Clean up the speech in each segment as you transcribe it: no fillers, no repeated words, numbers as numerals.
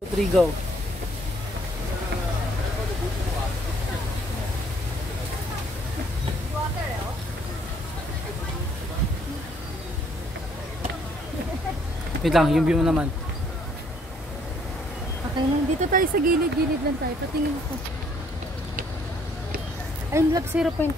3, go. Wait lang, yung view mo naman. Okay, dito tayo sa gilid-gilid lang tayo. Patingin ko. Ay, lap 0.5.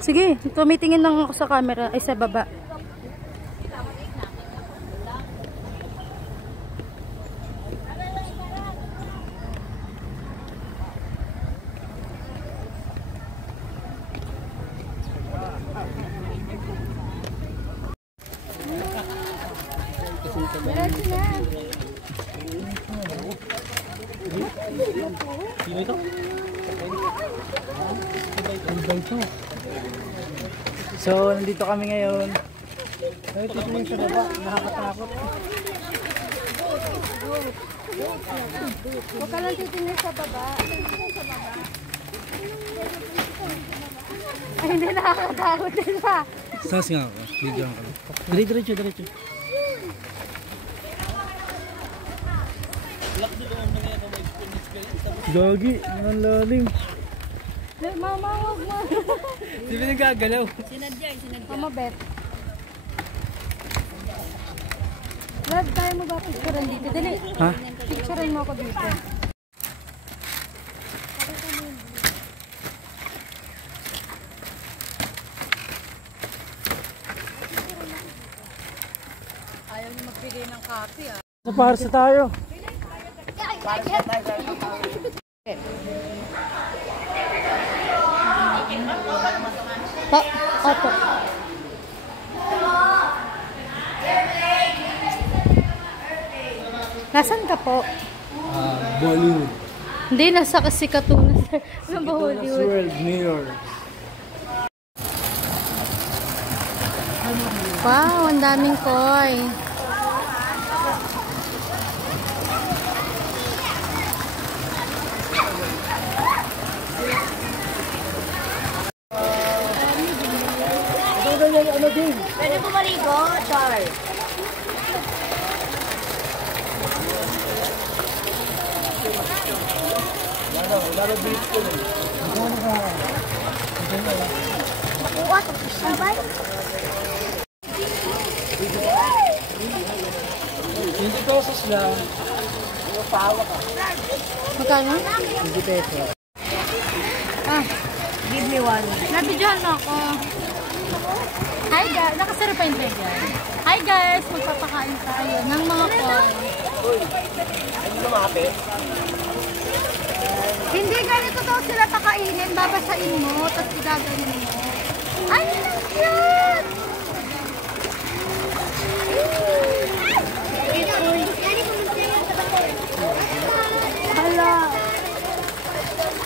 Sige, tumitingin lang ako sa camera, ay sa baba. Sino ito? So, nandito kami ngayon. Ito yung sa baba, nakakatakot. Huwag ka lang titingin sa baba. Ay, hindi nakakatakot nila. Sas nga ako, video lang kami. Diretso, diretso. Gagi, ang lalim. Mama, huwag mo. Di ba nagagalaw? Sinadya. Mama, Bet. Love, tayo mo ba picturean dito? Dali. Ha? Picturean mo ako dito. Ayaw niyo magbigay ng copy, ah. Naparsa tayo. Opo. Nasaan ka po? Bollywood. Hindi, nasa kasi Katunas. Sa Hollywood. World Mirror. Wow, ang daming koi. Ano din? Pwede po maligo, Char. Lalo beach ko na. Makuha, tapos sabay. 20 pesos lang. Pahawa ka. Magkano? 20 pesos. Ah, Give me one. nabidyohan mo ako. Hi guys, nakasara pa yung bigyan. Hi guys, magpapakain tayo ng mga koi. Ano na mape? Hindi, ganito daw sila pakainin. Babasain mo, tapos igaganin mo. Ay, ang cute! Hala!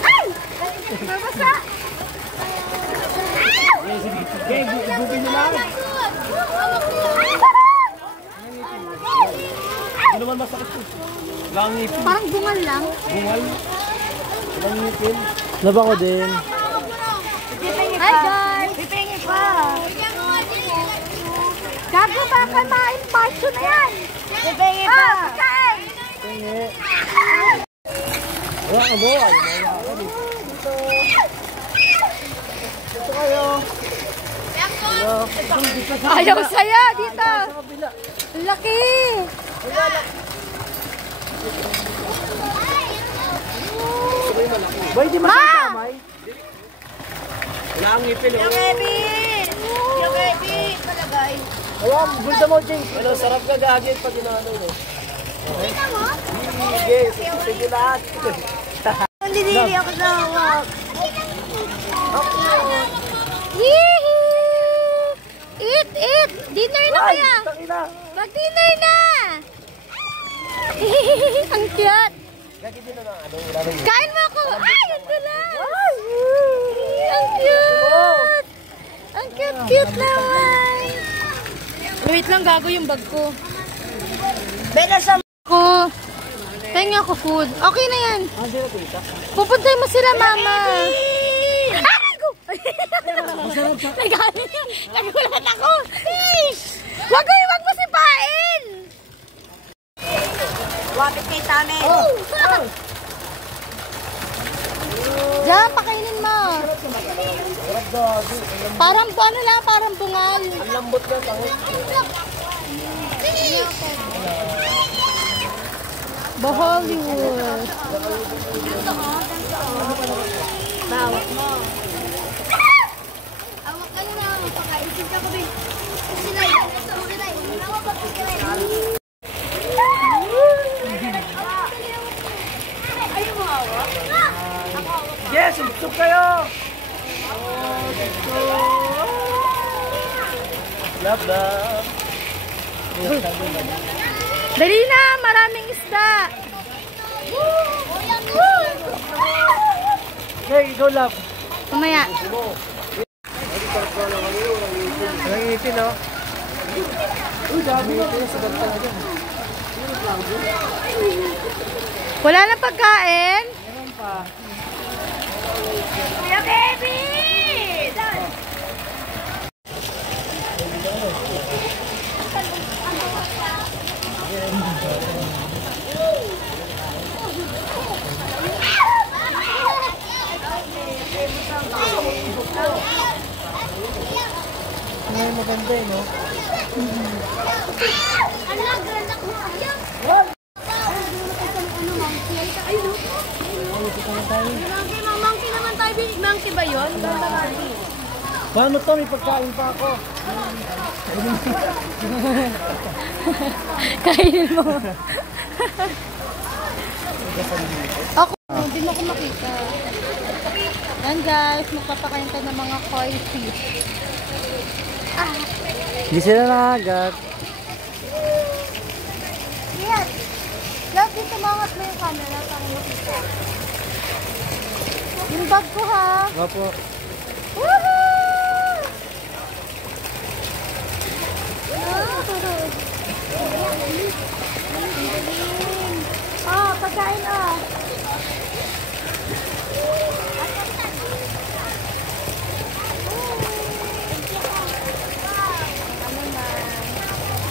Ay! Babasa! Okay, gugin nyo lang. Ano naman masakit ko? Lang ngipin. Parang bungal lang. Bungal. Lang ngipin. Laba ko din. Hi guys! Pipingi pa. Gago, baka ma-impasyon na yan! Pipingi pa. Pagkain! Tingi. Wala ka boy. Dito kayo. Ayaw saya dito! Laki! Boy, di masamay. Wala ang ngipin. Yung Kevin! Yung Kevin! Palagay. Alam, bulsa mo, James. Ano, sarap ka gagawin pag inaano, no? Kita mo? Sige, sige lahat. Nandidili ako sa hawak. Yee! Eat, eat! Dinner na Ay, kaya! takina. Mag-dinner na! Ang cute! Kain mo ako! Ay, ang gulang! Ang cute! Ang cute-cute naman! Wait lang, gago yung bag ko. Bela sa Ko. Tenga ko food. Okay na yan. Pupuntay mo sila, mama. Aray ko! Nagulat ako. Wag mo sipain! wapit kay Tame. Diyan, pakainin mo. Parang ano lang, parang bungal. Ang lambot na, tango. Hollywood. Bawak mo. Awak ka na. Pakaisip ka ko, Bin. Sinay. Sinay. Nawa pa po sinay. Ayaw mo hawak? Yes, subsub kayo. Love, love. Dali na, maraming isda. Hey, ikaw love. Mamaya. Ang ngipin, no? Uy, dami ngipin sa ganda na dyan. Wala na pagkain? Meron pa. Kuya baby! May maganda eh, no? Monkey naman tayo. Monkey ba yun? Paano to? May pagkain pa ako. Kainin mo. Ako, hindi mo ko makita. Yan guys, magpapakain tayo ng mga koi fish. Hindi sila nakagat. Yan. Love, dito mangat mo yung camera para makita. Yung bag ko ha. Opo. Woohoo! Ah, pagkain ah.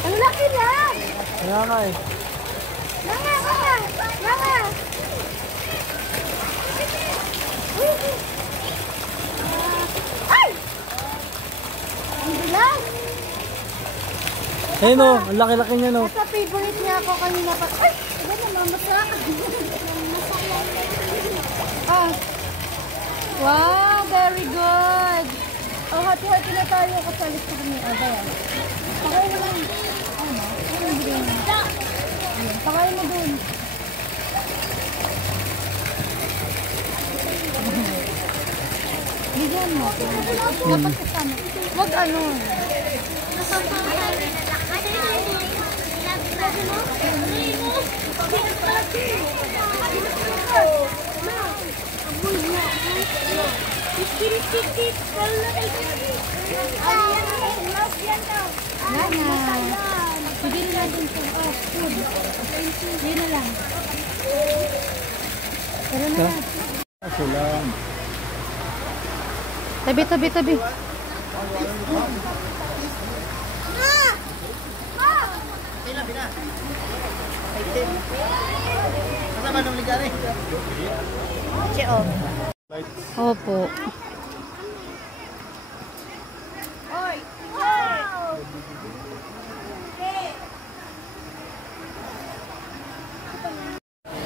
Ang laki lang! Kaya nga eh. Mama! Ay! Ang bilang! Ayun o, ang laki-laki niya no. Sa favorite niya ako kanina pa. Ay! Ano na, mamasak. Ah. Wow, very good. Oh, hati-hati na tayo kasalit ko ni Ada. Pakain mo lang. Ano? Ano yung bigay mo? Ayan, pakain mo dun. Bigyan mo. Dapat kasama. Wag ano. Nana. Sige na natin ito. Oh, food. Sige na lang. Tara na. Ako lang. Tabi. Kasama nung ligari. Opo.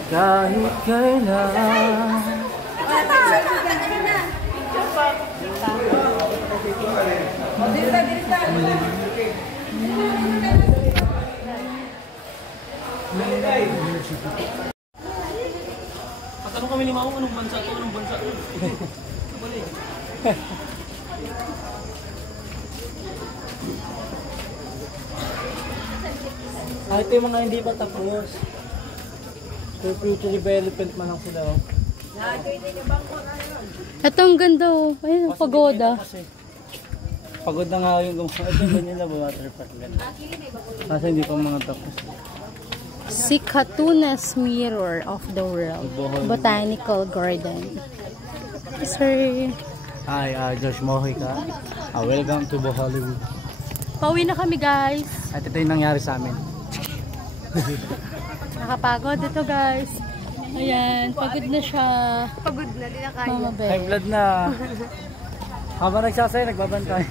Kahit kailan Patanong kami ni Mao, anong bansa to? Anong bansa to? Ito yung mga hindi pa tapos. For future development man lang sila. Oh. Ito ang ganda oh. Ayun, ang pagoda. Kasi pagod na nga yung gumawa. Ito yung ganyan na ba water park ganda. Kasi hindi pa mga tapos. Sikatunas Mirror of the World Botanical Garden. Sir, Hi, Josh Mohoy ka. Welcome to Hollywood. pauwi na kami guys. At ito yung nangyari sa amin. Nakapagod ito guys. Ayan, pagod na siya. Pagod na, di na kaya. Mama High Beth. blood na. Habang nagsasaya, nagbabantay.